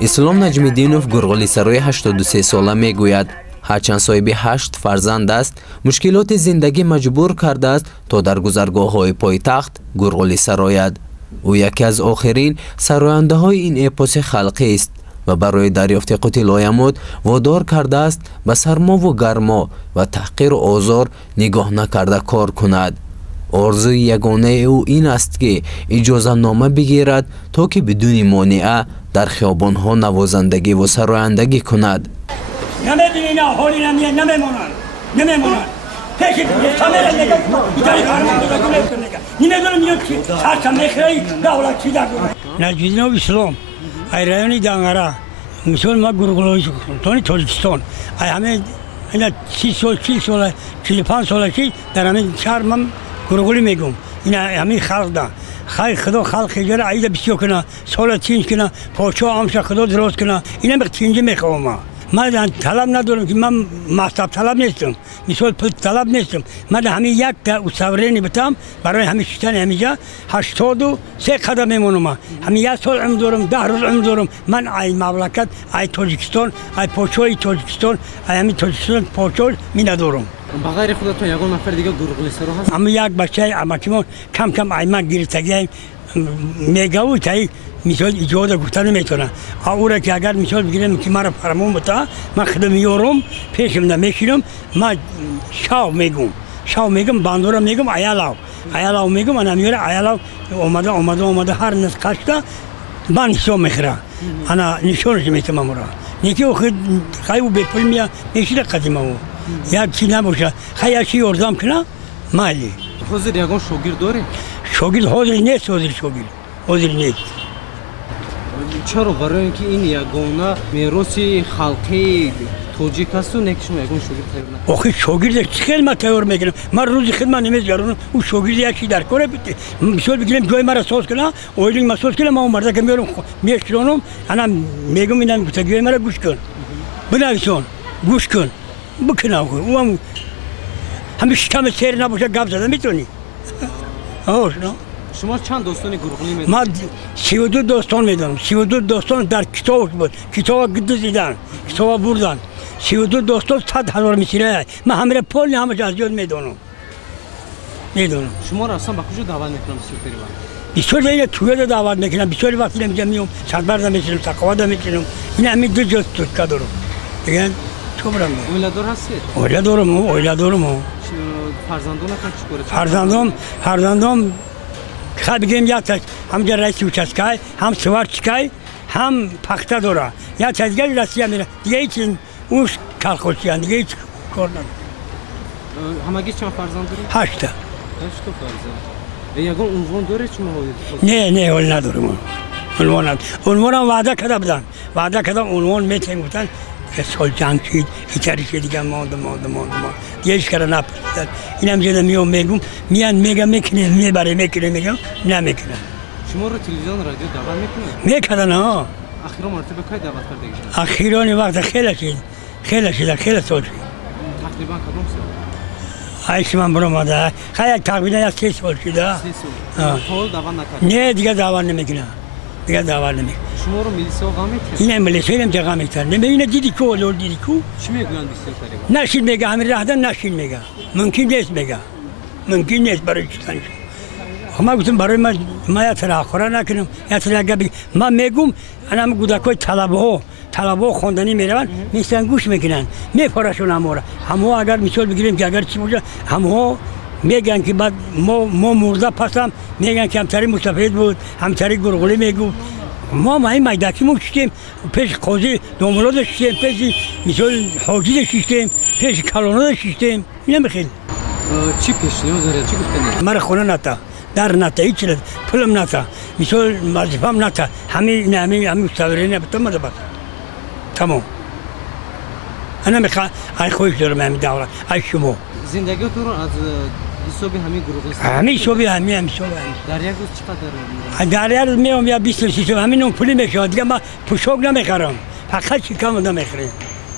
ислом наҷмиддинов гурғулисарои 83 сола мегӯяд ҳарчанд соҳиби 8 фарзанд аст, мушкилоти зиндагӣ маҷбур кардааст то дар гузаргоҳҳои пойтахт гурғулисарояд. ӯ яке аз охирин сарояндаҳои ин эпоси халқист ва барои дарёфти қути лоямут водор кардааст ба сармову гармо ва таҳқиру озор нигоҳ накарда кор кунад. орзуи ягонаи ӯ ин аст ки иҷозатнома бигирад то ки бидуни монеа дар хиёбонҳо навозандагиву сарояндагӣ кунад. райони дангара мисол ма гурғулихонро тоҷикистон ҳамин 30 сол 40 сола 45 солаки дар ҳамин шаҳр ман гурғулӣ мегӯм. ин ҳамин халқда хай худо халқи ҷара аида бисёр куна сола тинҷ куна подшоҳ амша худо дроз куна ина тинҷӣ мехоҳам. من طلب ندارم که من مذهب طلب نیستم، مثال پول طلب نیستم. من همین یک سورینی بتم برای همین شیطان همینجا 83 قدم میمونم. همین یک سال عمر دارم، 10 روز عمر دارم. من ای مملکت، ای تاجیکستان، ای پادشاهی تاجیکستان، ای همین تاجیکستان پادشاه می ندارم. بغیر خدا تو یگان نفر دیگه گورغولیسارو هست؟ همین یک بچه اماکیمون کم کم ای من گرفتگی میگوید تای مثال اجازه گفتن نمیتونن. آورا که اگر مثال بگیرم که مرا فرمون بتا، من خودم میارم، پیشم نمیشینم، من شاو میگم، باندورم میگم ایالاو میگم، من میاره ایالاو اومده هر نسخه من نشون میخوره. انا نشونش میتونم مرا. نیکی خود خیلی به پول میاد، نشیده قدیمه او. یک چی نباشه، خیلی چی ارزام کنه، مالی. حاضر یگان شاگرد داری؟ شاگرد حاضر نیست، حاضر نیست. چرا؟ برای اینکه این یگانه میراثی خلقی توجیک است و نه که شما یگان شاگرد تیار نکنید. آخه شاگرد خیلی من تیار میکنم. من روزی خدمت نمیذارم. او شاگرد یکی در کاره بیت. مثال بگیرم جای مرا ساز کنه، اویلینگ مساز کنه، ما اون مرد که میارم میشکنم، انا میگم اینم گفته جای مرا گوش کن. بنویسون، گوش کن. بکنه آخه. او همیشه کم سیر نباشه گپ زدن میتونی. نه. شما چند داستانی گورغولی میدونید؟ من 32 داستان میدونم. 32 داستان در کتاب بود. کتاب گدز دیدن. کتاب بردن. 32 داستان 100,000 میشه. من همه پول همه از یاد میدونم. شما را اصلا با کجا دعوت میکنم سوپریوان؟ بسیار اینه توی دعوت میکنم. بسیار وقتی نمیجم میام. صدبرد میشم، سقواد میشم. این همین دو جز توی دارم. دیگه تو برام. اولادار هستید؟ اولادارم. فرزندان فرزندان خب بگیم یا تا همجا رئیس اوچسکای، هم سوارچکای، هم پخته داره. یا تزگاه رسیه میره. دیگه هیچ اونش کلخوشیان، دیگه هیچ کار نداره. همگی چند فرزند داری؟ 8 تا. 8 تا فرزند. یگان عنوان داره چه موقعی؟ نه اول ندارم. عنوان هم وعده کرده بودن. وعده کرده عنوان میتونیم بودن. سال جنگ شد، هیچ دیگه ماند. دیگهش کرده نپرسیدن. اینم زیاده میگم میگم میکنه میگم نمیکنه. شما رو تلویزیون رادیو دعوت میکنه؟ میکردن ها. اخیرا مرتبه کی دعوت کردید؟ اخیرا این وقت خیلی سال شد. تقریبا کدوم سال؟ ایش من برام آده. خیلی تقریبا 3 سال شده. 3 سال. تا دعوت نکردید؟ نه دیگه دعوت نمیکنه. شما رو میلیسا غم میکنه؟ این میلیسا هم غم میکنه. نمیبینه دیدی کو دیدی کو؟ چی میگن بسیار طریقا؟ نشین میگه همین راحتن نشین میگه. ممکن نیست برای چیزی. ما گفتم برای ما یا تراخورا نکنم یا تراگبی ما میگم انا گودکای طلبها خواندنی میرون میسن گوش میکنن میپرشون همو اگر مثال بگیریم که اگر چی باشه همو میگن که بعد ما مرده پسم میگن که همتری مستفید بود همتری گورغولی میگو ما این میدکی مو شدیم پیش قاضی دومولاد شدیم پیش مثال حاجی شدیم پیش کلانات شدیم نمیخیل چی پیشنهاد داره چی گفتنی مرا خونه نتا در نتا هیچ چیز پولم نتا مثال وظیفه‌ام نتا همین مستورین بتم بس تمام انا میخوام ای خوش دارم همین دوره ای شما زندگی تو رو از حساب همین گروه همین شوبی همین در یک روز چقدر در یک روز میام یا 20 همین اون پولی میشه دیگه من پوشاک نمیخرم فقط چیکار نمیخرم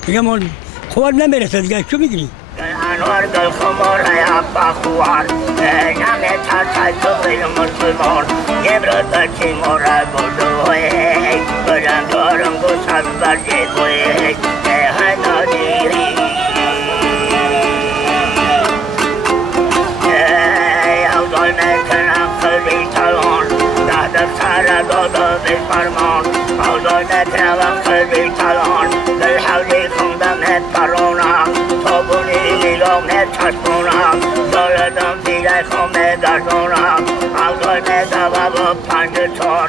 دیگه من خوب نمیرسه دیگه چی میگی انوار گل خمار یا بخوار نمی ترسای تو غیر مسلمان نمرد بچی مورا گردوی برم دارم گوشت برگی گوی هنادی اوضای میکنم قلبی تلان دهدر سر دادا به فرمان اوضای میکنم قلبی تلان دل حولی خوندم پرونم تابونی نگاه چشمونم دالدم دیده خome گردونم اوضای میکنم با 5 4